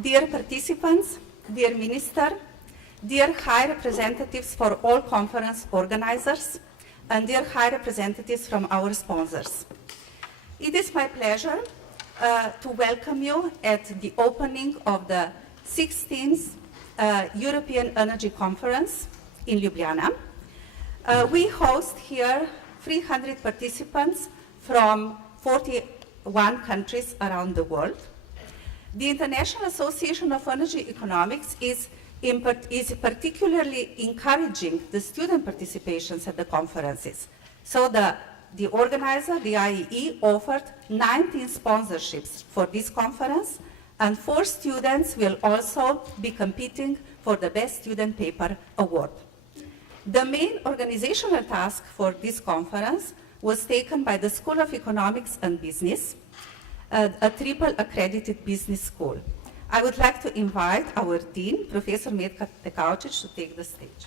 dear participants, dear Minister, dear High Representatives for all conference organizers, and dear High Representatives from our sponsors. It is my pleasure to welcome you at the opening of the 16th European Energy Conference in Ljubljana. We host here 300 participants from 41 countries around the world. The International Association of Energy Economics is particularly encouraging the student participations at the conferences. So the organizer, the Iaee, offered 19 sponsorships for this conference, and 4 students will also be competing for the Best Student Paper Award. The main organizational task for this conference was taken by the School of Economics and Business, a triple accredited business school. I would like to invite our dean, Professor Metka Tekaučić, to take the stage.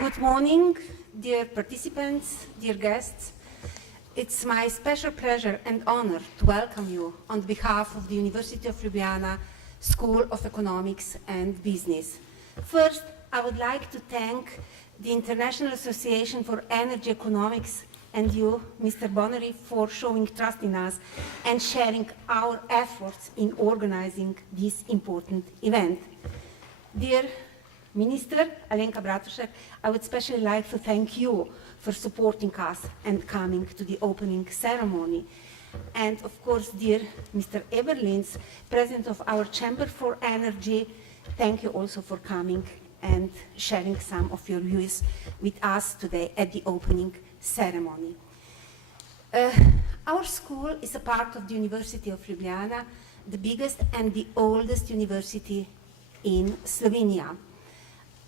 Good morning, dear participants, dear guests. It's my special pleasure and honor to welcome you on behalf of the University of Ljubljana School of Economics and Business. First, I would like to thank the International Association for Energy Economics and you, Mr. Bonnery, for showing trust in us and sharing our efforts in organizing this important event. Dear Minister Alenka Bratušek, I would especially like to thank you for supporting us and coming to the opening ceremony. And of course, dear Mr. Eberlins, President of our Chamber for Energy, thank you also for coming and sharing some of your views with us today at the opening ceremony. Our school is a part of the University of Ljubljana, the biggest and the oldest university in Slovenia.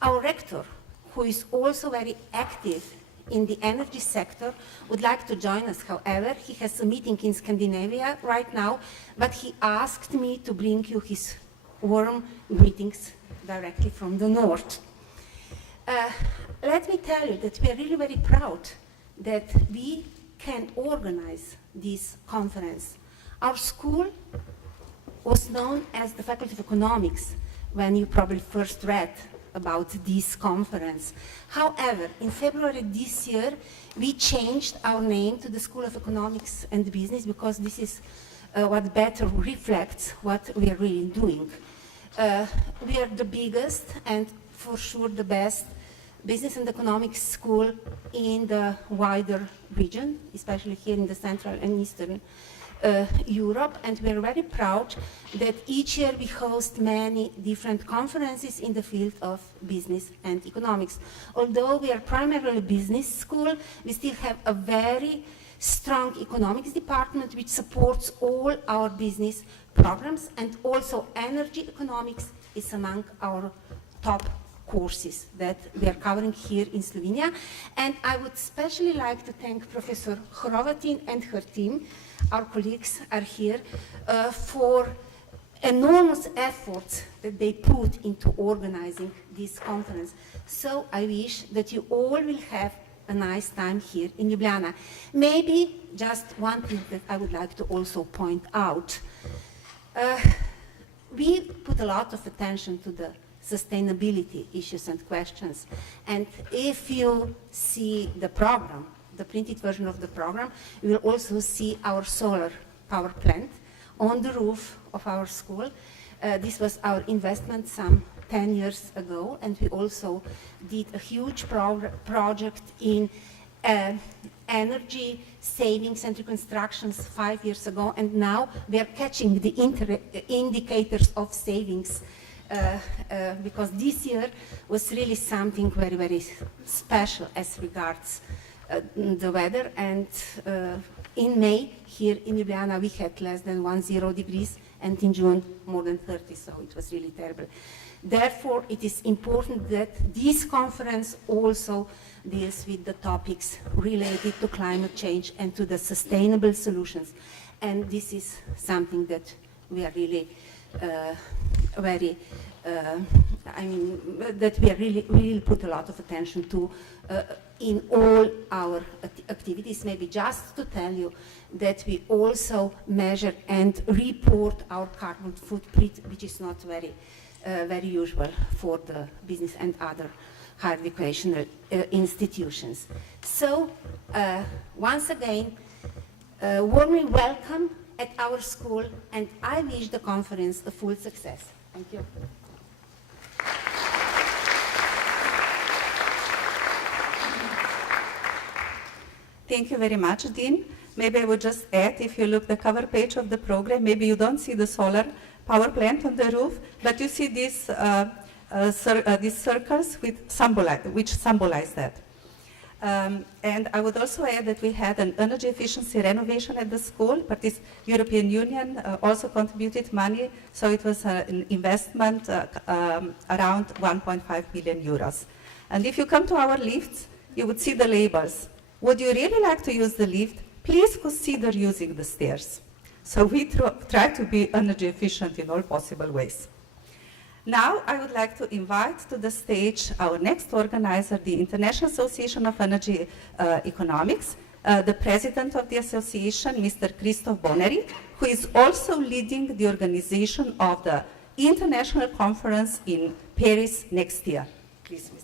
Our rector, who is also very active in the energy sector, would like to join us. However, he has a meeting in Scandinavia right now, but he asked me to bring you his warm greetings directly from the north. Let me tell you that we are really very proud that we can organize this conference. Our school was known as the Faculty of Economics when you probably first read about this conference. However, in February this year, we changed our name to the School of Economics and Business because this is what better reflects what we are really doing. We are the biggest and for sure the best business and economics school in the wider region, especially here in the Central and Eastern Europe, and we are very proud that each year we host many different conferences in the field of business and economics. Although we are primarily a business school, we still have a very strong economics department which supports all our business programs, and also energy economics is among our top courses that we are covering here in Slovenia. And I would especially like to thank Professor Hrovatin and her team, our colleagues are here, for enormous efforts that they put into organizing this conference. So I wish that you all will have a nice time here in Ljubljana. Maybe just one thing that I would like to also point out. We put a lot of attention to the sustainability issues and questions. And if you see the program, the printed version of the program, you will also see our solar power plant on the roof of our school. This was our investment some 10 years ago, and we also did a huge project in energy savings and reconstructions 5 years ago, and now we are catching the indicators of savings because this year was really something very, very special as regards the weather, and in May here in Ljubljana we had less than 10 degrees, and in June more than 30, so it was really terrible. Therefore, it is important that this conference also deals with the topics related to climate change and to the sustainable solutions. And this is something that we are really very I mean, that we are really put a lot of attention to in all our activities. Maybe just to tell you that we also measure and report our carbon footprint, which is not very usual for the business and other higher educational institutions. So, once again, warmly welcome at our school, and I wish the conference a full success. Thank you. Thank you very much, Dean. Maybe I would just add, if you look the cover page of the program, maybe you don't see the solar power plant on the roof, but you see these circles which symbolize that. And I would also add that we had an energy efficiency renovation at the school, but this European Union also contributed money, so it was an investment around 1.5 billion euros. And if you come to our lifts, you would see the labels. Would you really like to use the lift? Please consider using the stairs. So we try to be energy efficient in all possible ways. Now I would like to invite to the stage our next organizer, the International Association of Energy Economics, the president of the association, Mr. Christoph Bonnery, who is also leading the organization of the International Conference in Paris next year. Please, Mr.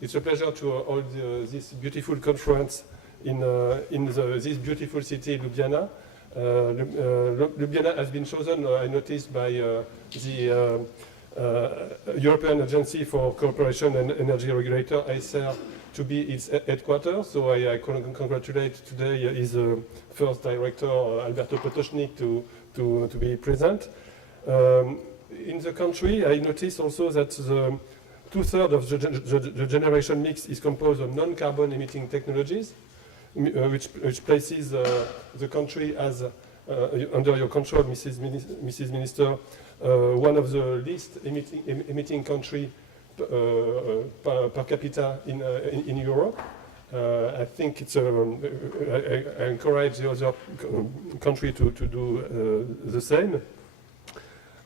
It's a pleasure to hold this beautiful conference in this beautiful city, Ljubljana. Ljubljana has been chosen, I noticed, by the European Agency for Cooperation and Energy Regulator, Iaee, to be its headquarters. So I congratulate today his first director, Alberto Potocnik, to be present. In the country, I noticed also that the 2/3 of the generation mix is composed of non-carbon emitting technologies, which places the country as, under your control, Mrs. Minister, one of the least emitting country per capita in Europe. I think it's I encourage the other country to do the same.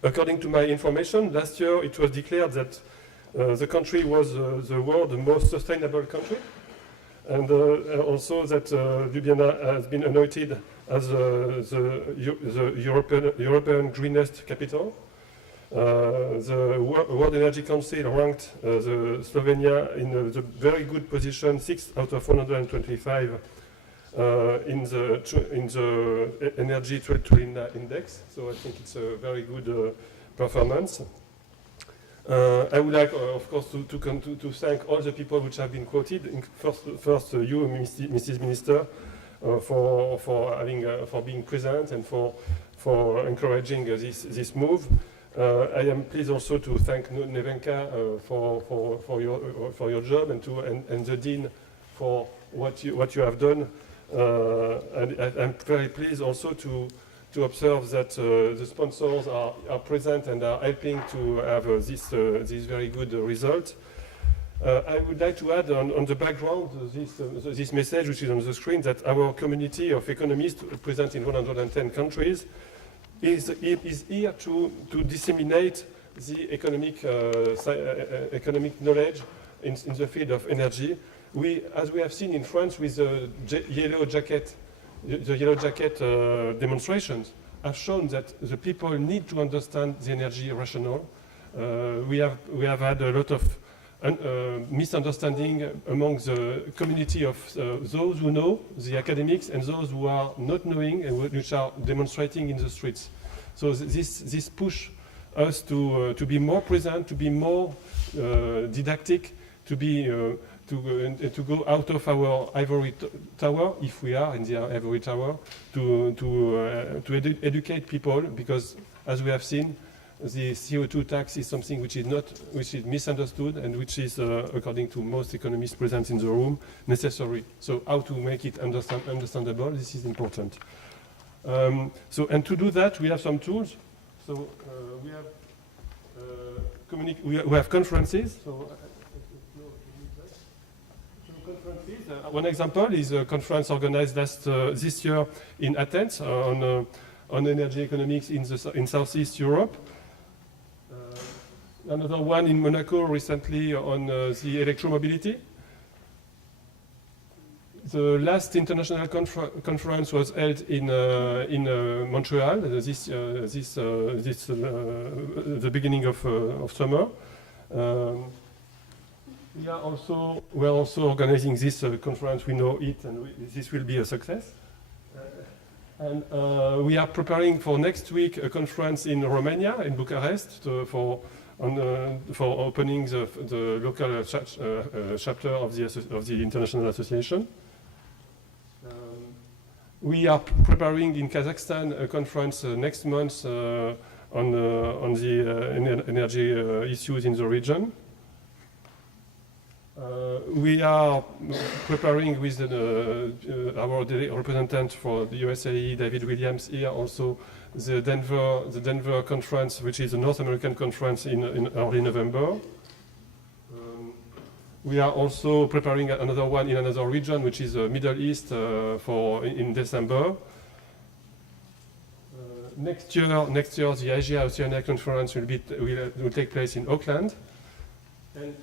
According to my information, last year it was declared that the country was the world's most sustainable country, and also that Ljubljana has been anointed as the European greenest capital. The World Energy Council ranked Slovenia in a very good position, 6 out of 125 in the Energy Trade Index. So I think it's a very good performance. I would like, of course, to thank all the people which have been quoted. First, you, Mrs. Minister, for being present and for encouraging this move. I am pleased also to thank Nevenka for your job, and the Dean for what you have done. And I'm very pleased also to observe that the sponsors are present and are helping to have this very good result. I would like to add on the background this message which is on the screen, that our community of economists present in 110 countries is here to disseminate the economic knowledge in the field of energy. As we have seen in France with the yellow jacket demonstrations, have shown that the people need to understand the energy rationale. We have had a lot of misunderstanding among the community of those who know, the academics, and those who are not knowing and which are demonstrating in the streets. So this push us to be more present, to be more didactic, to go out of our ivory tower, if we are in the ivory tower, to educate people, because as we have seen, the CO2 tax is something which is misunderstood and which is, according to most economists present in the room, necessary. So how to make it understandable, this is important. And to do that, we have some tools. So we have conferences. So, one example is a conference organized this year in Athens on on energy economics in Southeast Europe. Another one in Monaco recently on the electromobility. The last international conference was held in Montreal the beginning of summer. We are also organizing this conference. We know it, and this will be a success. And we are preparing for next week a conference in Romania, in Bucharest, for opening the local chapter of the international association. We are preparing in Kazakhstan a conference next month on the energy issues in the region. We are preparing with our representative for the USAE, David Williams, here also the Denver conference, which is a North American conference in early November. We are also preparing another one in another region, which is Middle East, in December. Next year, the Iaee Oceania conference will take place in Auckland. And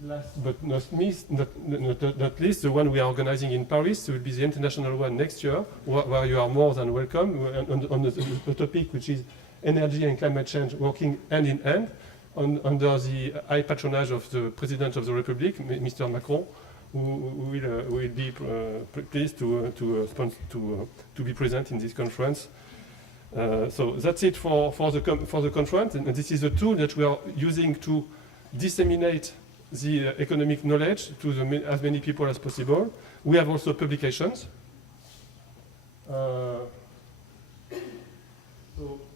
last but not least, the one we are organizing in Paris will be the international one next year, where you are more than welcome on the topic, which is energy and climate change working hand in hand, under the high patronage of the President of the Republic, Mr. Macron, who will be pleased to be present in this conference. So that's it for the conference, and this is a tool that we are using to disseminate the economic knowledge to as many people as possible. We have also publications. So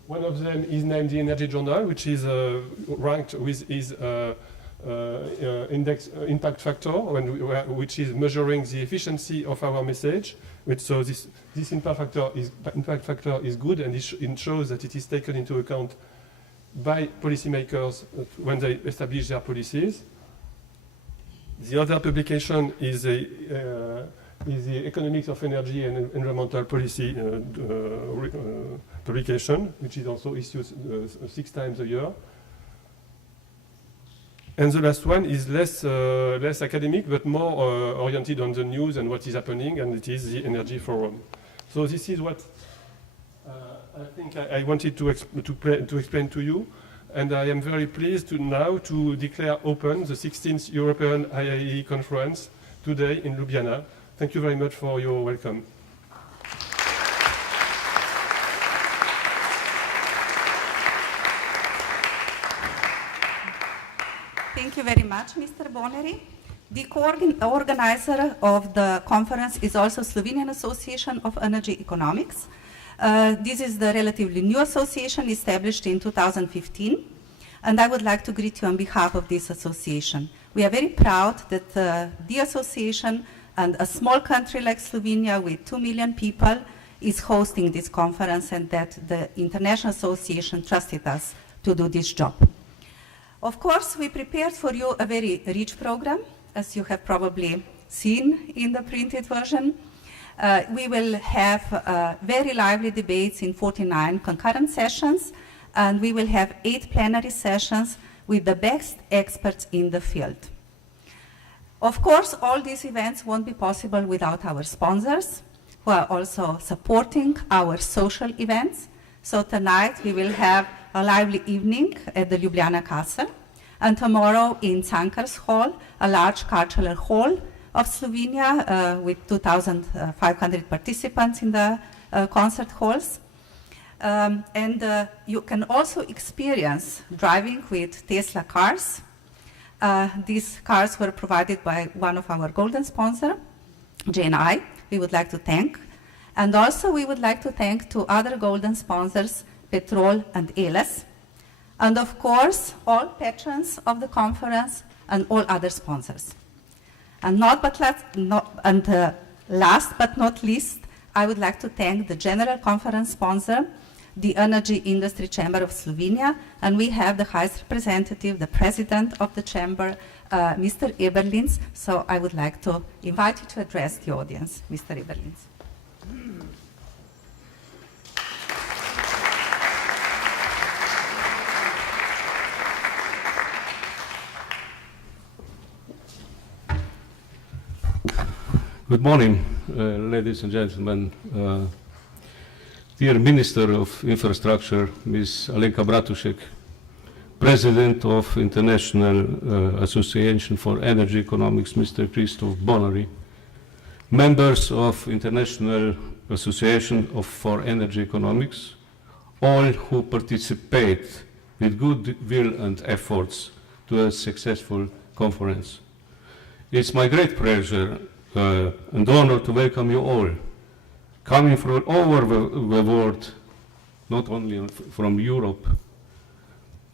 one of them is named the Energy Journal, which is ranked with its index impact factor, which is measuring the efficiency of our message. So this impact factor is good, and it shows that it is taken into account by policymakers when they establish their policies. The other publication is the Economics of Energy and Environmental Policy publication, which is also issued 6 times a year. And the last one is less academic, but more oriented on the news and what is happening, and it is the Energy Forum. So this is what I think I wanted to explain to you. And I am very pleased now to declare open the 16th European Iaee conference today in Ljubljana. Thank you very much for your welcome. Thank you very much, Mr. Bonnery. The organizer of the conference is also Slovenian Association of Energy Economics. This is the relatively new association established in 2015, and I would like to greet you on behalf of this association. We are very proud that the association and a small country like Slovenia with 2 million people is hosting this conference, and that the International Association trusted us to do this job. Of course, we prepared for you a very rich program, as you have probably seen in the printed version. We will have very lively debates in 49 concurrent sessions, and we will have 8 plenary sessions with the best experts in the field. Of course, all these events won't be possible without our sponsors, who are also supporting our social events. So tonight we will have a lively evening at the Ljubljana Castle, and tomorrow in Cankar's Hall, a large cultural hall of Slovenia with 2,500 participants in the concert halls. And you can also experience driving with Tesla cars. These cars were provided by one of our golden sponsors, Iaee. We would like to thank. And also we would like to thank 2 other golden sponsors, Petrol and Eles. And of course, all patrons of the conference and all other sponsors. And last but not least, I would like to thank the General Conference sponsor, the Energy Industry Chamber of Slovenia, and we have the highest representative, the President of the Chamber, Mr. Eberlins. So I would like to invite you to address the audience, Mr. Eberlins. Good morning, ladies and gentlemen. Dear Minister of Infrastructure, Ms. Alenka Bratušek, President of International Association for Energy Economics, Mr. Christoph Bonnery, members of International Association for Energy Economics, all who participate with good will and efforts to a successful conference. It's my great pleasure and honor to welcome you all, coming from all over the world, not only from Europe,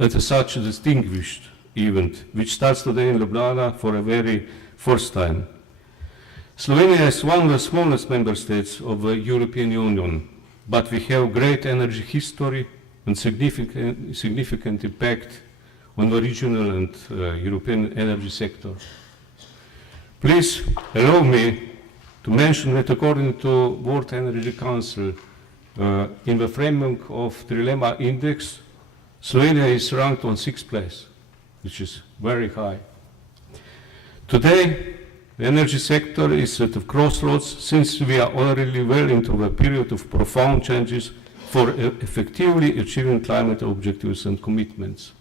at such a distinguished event, which starts today in Ljubljana for a very first time. Slovenia is one of the smallest member states of the European Union, but we have great energy history and significant impact on the regional and European energy sector. Please allow me to mention that according to World Energy Council, in the framework of the Dilemma Index, Slovenia is ranked on 6th place, which is very high. Today, the energy sector is at a crossroads since we are already well into a period of profound changes for effectively achieving climate objectives and commitments.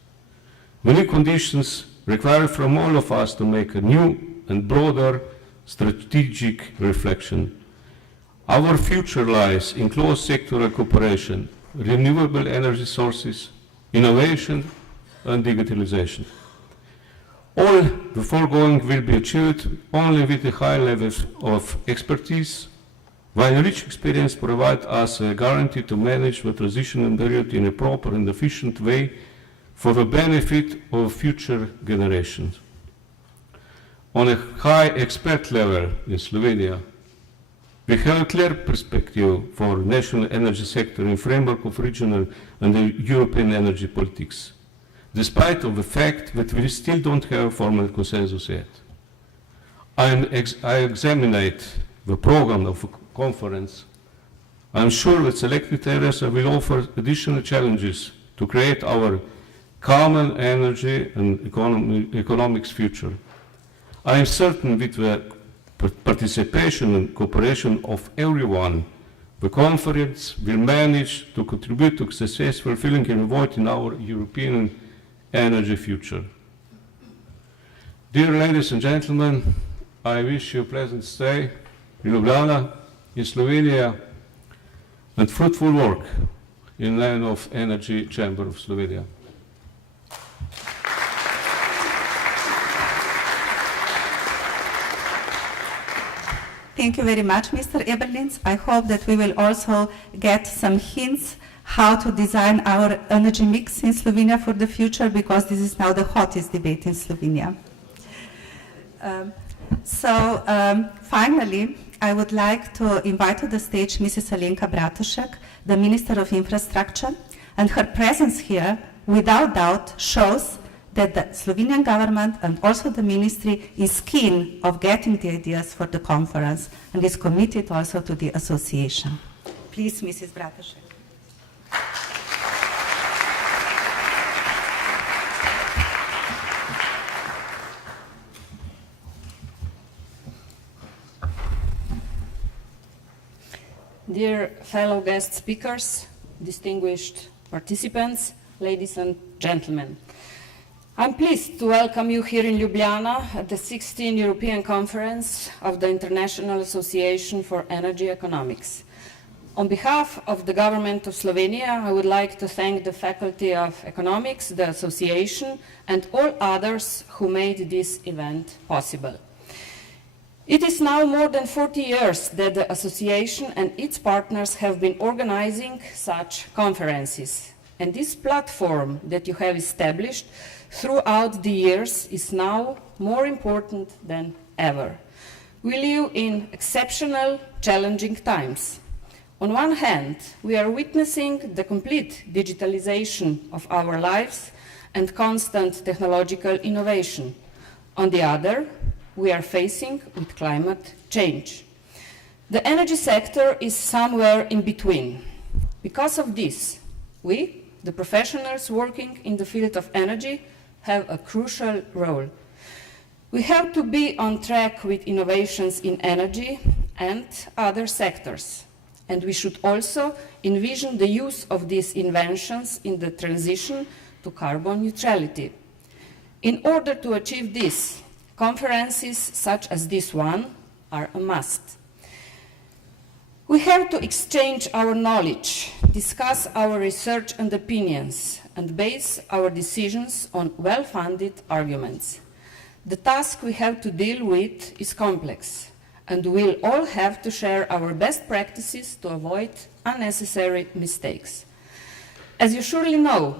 Many conditions require from all of us to make a new and broader strategic reflection. Our future lies in close sectoral cooperation, renewable energy sources, innovation and digitalization. All the foregoing will be achieved only with a high level of expertise, while rich experience provides us a guarantee to manage the transition period in a proper and efficient way for the benefit of future generations. On a high expert level in Slovenia, we have a clear perspective for national energy sector in framework of regional and European energy politics, despite of the fact that we still don't have a formal consensus yet. I examined the program of the conference. I'm sure that selected areas will offer additional challenges to create our common energy and economics future. I am certain with the participation and cooperation of everyone, the conference will manage to contribute to successful filling a void in our European energy future. Dear ladies and gentlemen, I wish you a pleasant stay in Ljubljana, in Slovenia, and fruitful work in the line of Energy Chamber of Slovenia. Thank you very much, Mr. Eberlins. I hope that we will also get some hints how to design our energy mix in Slovenia for the future, because this is now the hottest debate in Slovenia. Finally, I would like to invite to the stage Mrs. Alenka Bratušek, the Minister of Infrastructure, and her presence here, without doubt, shows that the Slovenian government and also the ministry is keen of getting the ideas for the conference and is committed also to the association. Please, Mrs. Bratušek. Dear fellow guest speakers, distinguished participants, ladies and gentlemen, I'm pleased to welcome you here in Ljubljana at the 16th European Conference of the International Association for Energy Economics. On behalf of the government of Slovenia, I would like to thank the Faculty of Economics, the association, and all others who made this event possible. It is now more than 40 years that the association and its partners have been organizing such conferences. And this platform that you have established throughout the years is now more important than ever. We live in exceptional, challenging times. On one hand, we are witnessing the complete digitalization of our lives and constant technological innovation. On the other, we are facing with climate change. The energy sector is somewhere in between. Because of this, we, the professionals working in the field of energy, have a crucial role. We have to be on track with innovations in energy and other sectors. And we should also envision the use of these inventions in the transition to carbon neutrality. In order to achieve this, conferences such as this one are a must. We have to exchange our knowledge, discuss our research and opinions, and base our decisions on well-funded arguments. The task we have to deal with is complex, and we'll all have to share our best practices to avoid unnecessary mistakes. As you surely know,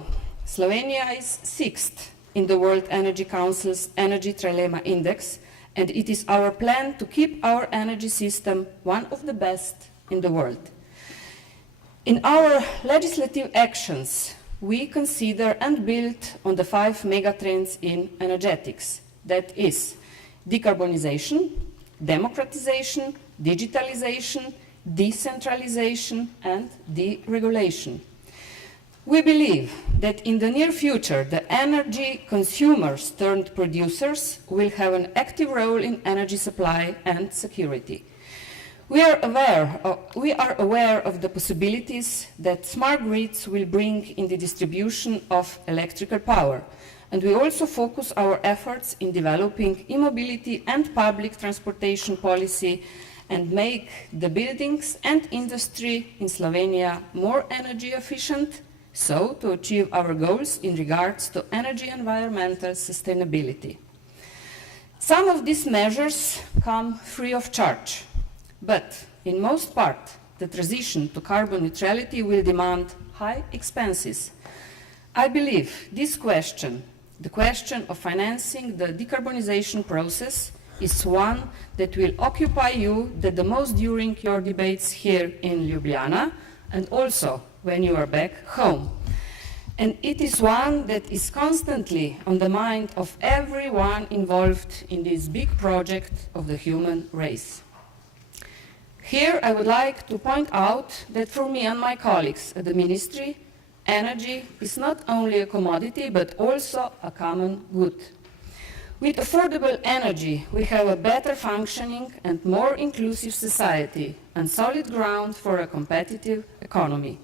Slovenia is 6th in the World Energy Council's Energy Trilemma Index, and it is our plan to keep our energy system one of the best in the world. In our legislative actions, we consider and build on the 5 megatrends in energetics. That is decarbonization, democratization, digitalization, decentralization, and deregulation. We believe that in the near future, the energy consumers turned producers will have an active role in energy supply and security. We are aware of the possibilities that smart grids will bring in the distribution of electrical power, and we also focus our efforts in developing e-mobility and public transportation policy and make the buildings and industry in Slovenia more energy efficient, so to achieve our goals in regards to energy environmental sustainability. Some of these measures come free of charge, but in most part, the transition to carbon neutrality will demand high expenses. I believe this question, the question of financing the decarbonization process, is one that will occupy you the most during your debates here in Ljubljana and also when you are back home. And it is one that is constantly on the mind of everyone involved in this big project of the human race. Here I would like to point out that for me and my colleagues at the Ministry, energy is not only a commodity but also a common good. With affordable energy, we have a better functioning and more inclusive society and solid ground for a competitive economy.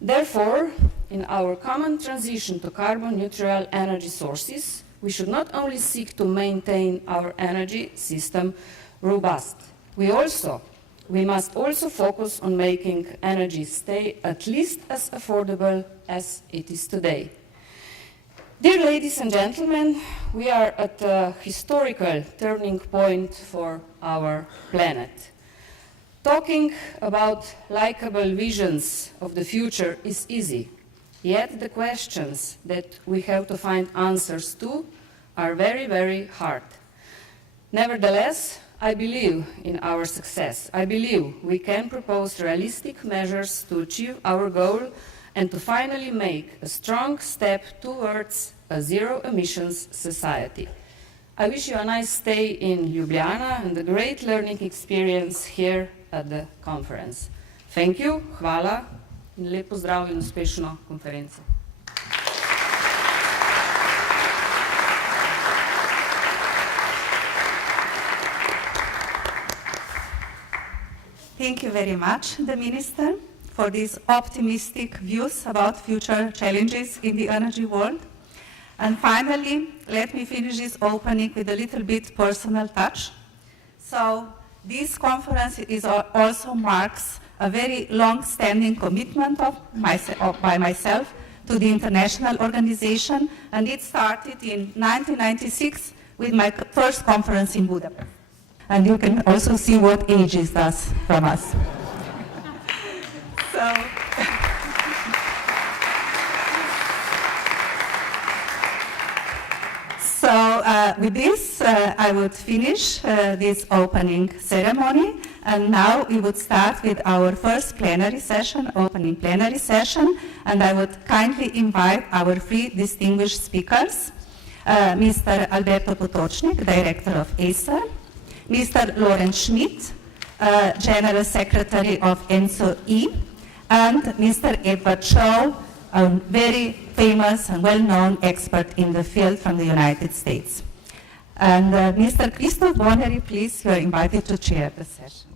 Therefore, in our common transition to carbon-neutral energy sources, we should not only seek to maintain our energy system robust, we must also focus on making energy stay at least as affordable as it is today. Dear ladies and gentlemen, we are at a historical turning point for our planet. Talking about likable visions of the future is easy, yet the questions that we have to find answers to are very, very hard. Nevertheless, I believe in our success. I believe we can propose realistic measures to achieve our goal and to finally make a strong step towards a zero-emissions society. I wish you a nice stay in Ljubljana and a great learning experience here at the conference. Thank you, hvala in lep pozdrav in uspešno konferenco. Thank you very much, the Minister, for these optimistic views about future challenges in the energy world. And finally, let me finish this opening with a little bit personal touch. So, this conference also marks a very long-standing commitment by myself to the international organization, and it started in 1996 with my first conference in Budapest. And you can also see what age is does from us. With this, I would finish this opening ceremony, and now we would start with our first plenary session, opening plenary session, and I would kindly invite our three distinguished speakers, Mr. Alberto Potočnik, Director of ACER, Mr. Lorenz Schmidt, General Secretary of ENTSO-E, and Mr. Edward Shaw, a very famous and well-known expert in the field from the United States. And Mr. Christoph Bonnery, please, you are invited to chair the session.